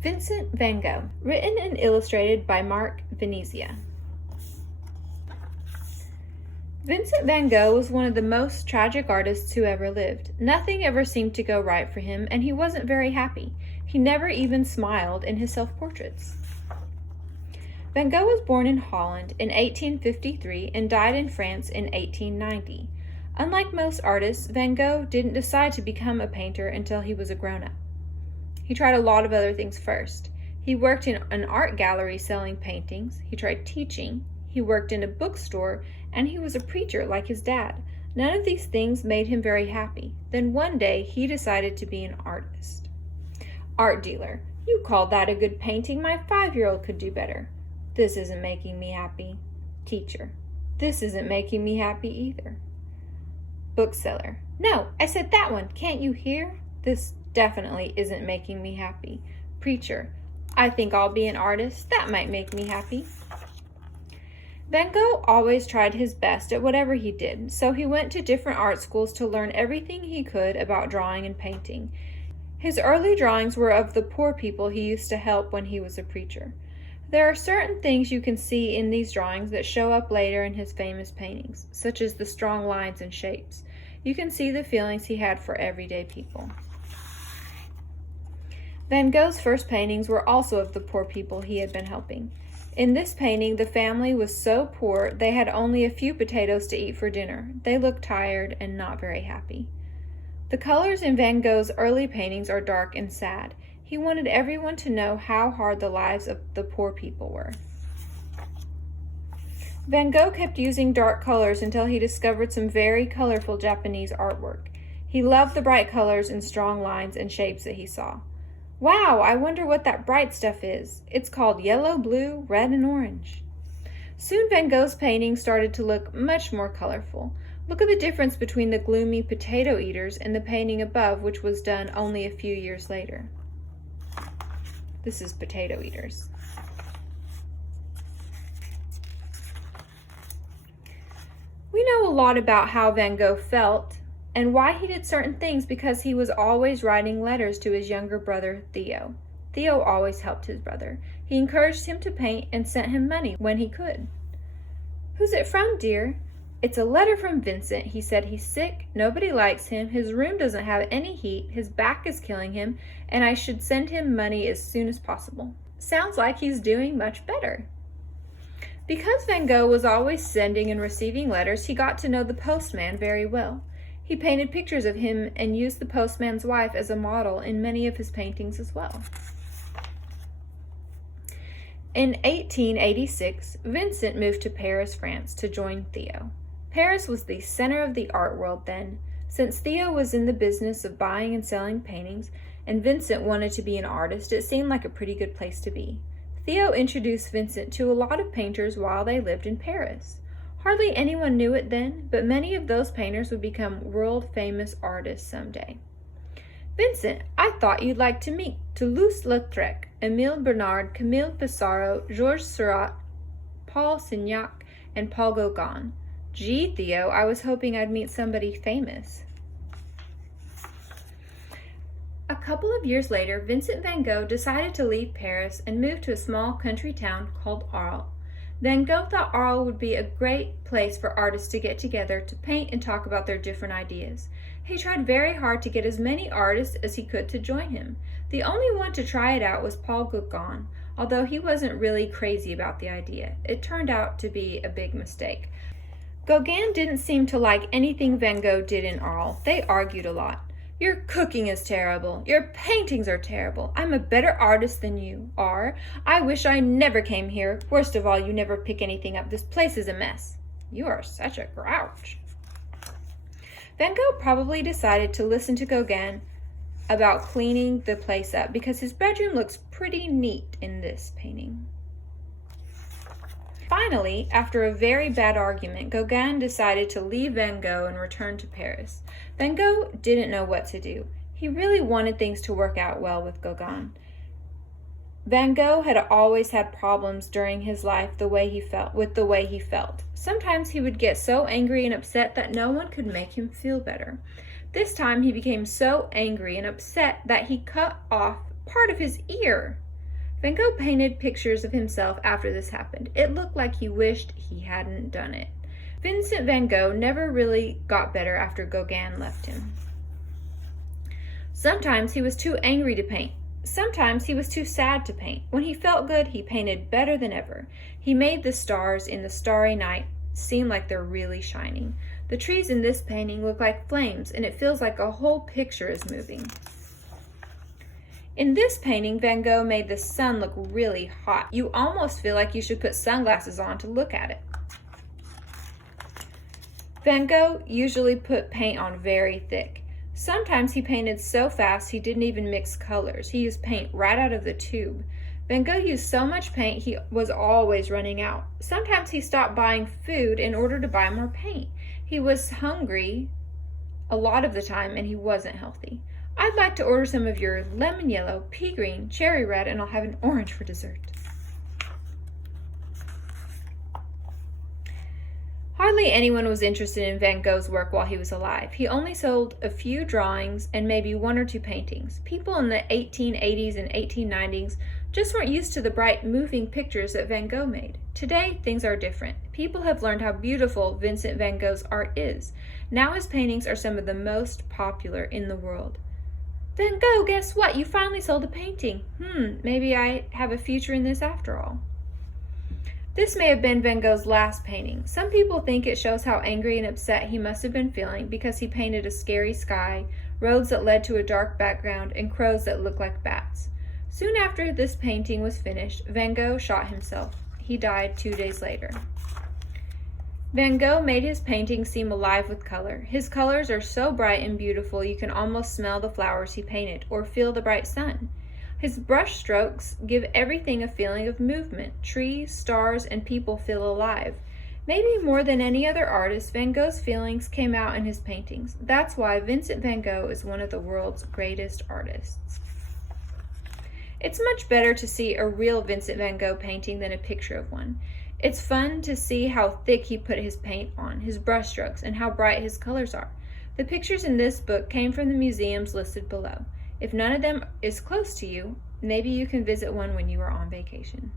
Vincent van Gogh, written and illustrated by Mark Venezia. Vincent van Gogh was one of the most tragic artists who ever lived. Nothing ever seemed to go right for him, and he wasn't very happy. He never even smiled in his self-portraits. Van Gogh was born in Holland in 1853 and died in France in 1890. Unlike most artists, Van Gogh didn't decide to become a painter until he was a grown-up. He tried a lot of other things first. He worked in an art gallery selling paintings, he tried teaching, he worked in a bookstore, and he was a preacher like his dad. None of these things made him very happy. Then one day he decided to be an artist. Art dealer: "You called that a good painting? My 5-year-old could do better." "This isn't making me happy." Teacher: "This isn't making me happy either." Bookseller: "No, I said that one. Can't you hear? This definitely isn't making me happy." Preacher: "I think I'll be an artist. That might make me happy." Van Gogh always tried his best at whatever he did, so he went to different art schools to learn everything he could about drawing and painting. His early drawings were of the poor people he used to help when he was a preacher. There are certain things you can see in these drawings that show up later in his famous paintings, such as the strong lines and shapes. You can see the feelings he had for everyday people. Van Gogh's first paintings were also of the poor people he had been helping. In this painting, the family was so poor they had only a few potatoes to eat for dinner. They looked tired and not very happy. The colors in Van Gogh's early paintings are dark and sad. He wanted everyone to know how hard the lives of the poor people were. Van Gogh kept using dark colors until he discovered some very colorful Japanese artwork. He loved the bright colors and strong lines and shapes that he saw. "Wow, I wonder what that bright stuff is. It's called yellow, blue, red, and orange." Soon Van Gogh's paintings started to look much more colorful. Look at the difference between the gloomy potato eaters and the painting above, which was done only a few years later. This is potato eaters. We know a lot about how Van Gogh felt and why he did certain things because he was always writing letters to his younger brother, Theo. Theo always helped his brother. He encouraged him to paint and sent him money when he could. "Who's it from, dear?" "It's a letter from Vincent. He said he's sick, nobody likes him, his room doesn't have any heat, his back is killing him, and I should send him money as soon as possible." Sounds like he's doing much better. Because Van Gogh was always sending and receiving letters, he got to know the postman very well. He painted pictures of him and used the postman's wife as a model in many of his paintings as well. In 1886, Vincent moved to Paris, France to join Theo. Paris was the center of the art world then. Since Theo was in the business of buying and selling paintings, and Vincent wanted to be an artist, it seemed like a pretty good place to be. Theo introduced Vincent to a lot of painters while they lived in Paris. Hardly anyone knew it then, but many of those painters would become world-famous artists someday. "Vincent, I thought you'd like to meet Toulouse-Lautrec, Émile Bernard, Camille Pissarro, Georges Seurat, Paul Signac, and Paul Gauguin." "Gee, Theo, I was hoping I'd meet somebody famous." A couple of years later, Vincent van Gogh decided to leave Paris and move to a small country town called Arles. Van Gogh thought Arles would be a great place for artists to get together to paint and talk about their different ideas. He tried very hard to get as many artists as he could to join him. The only one to try it out was Paul Gauguin, although he wasn't really crazy about the idea. It turned out to be a big mistake. Gauguin didn't seem to like anything Van Gogh did in Arles. They argued a lot. "Your cooking is terrible. Your paintings are terrible. I'm a better artist than you are. I wish I never came here. Worst of all, you never pick anything up. This place is a mess." "You are such a grouch." Van Gogh probably decided to listen to Gauguin about cleaning the place up because his bedroom looks pretty neat in this painting. Finally, after a very bad argument, Gauguin decided to leave Van Gogh and return to Paris. Van Gogh didn't know what to do. He really wanted things to work out well with Gauguin. Van Gogh had always had problems during his life with the way he felt. Sometimes he would get so angry and upset that no one could make him feel better. This time he became so angry and upset that he cut off part of his ear. Van Gogh painted pictures of himself after this happened. It looked like he wished he hadn't done it. Vincent van Gogh never really got better after Gauguin left him. Sometimes he was too angry to paint. Sometimes he was too sad to paint. When he felt good, he painted better than ever. He made the stars in the starry night seem like they're really shining. The trees in this painting look like flames, and it feels like a whole picture is moving. In this painting, Van Gogh made the sun look really hot. You almost feel like you should put sunglasses on to look at it. Van Gogh usually put paint on very thick. Sometimes he painted so fast he didn't even mix colors. He used paint right out of the tube. Van Gogh used so much paint he was always running out. Sometimes he stopped buying food in order to buy more paint. He was hungry a lot of the time and he wasn't healthy. I'd like to order some of your lemon yellow, pea green, cherry red, and I'll have an orange for dessert. Hardly anyone was interested in Van Gogh's work while he was alive. He only sold a few drawings and maybe one or two paintings. People in the 1880s and 1890s just weren't used to the bright, moving pictures that Van Gogh made. Today, things are different. People have learned how beautiful Vincent van Gogh's art is. Now his paintings are some of the most popular in the world. Van Gogh, guess what? You finally sold a painting. Maybe I have a future in this after all. This may have been Van Gogh's last painting. Some people think it shows how angry and upset he must have been feeling because he painted a scary sky, roads that led to a dark background, and crows that looked like bats. Soon after this painting was finished, Van Gogh shot himself. He died 2 days later. Van Gogh made his paintings seem alive with color. His colors are so bright and beautiful you can almost smell the flowers he painted or feel the bright sun. His brush strokes give everything a feeling of movement. Trees, stars, and people feel alive. Maybe more than any other artist, Van Gogh's feelings came out in his paintings. That's why Vincent van Gogh is one of the world's greatest artists. It's much better to see a real Vincent van Gogh painting than a picture of one. It's fun to see how thick he put his paint on, his brush strokes, and how bright his colors are. The pictures in this book came from the museums listed below. If none of them is close to you, maybe you can visit one when you are on vacation.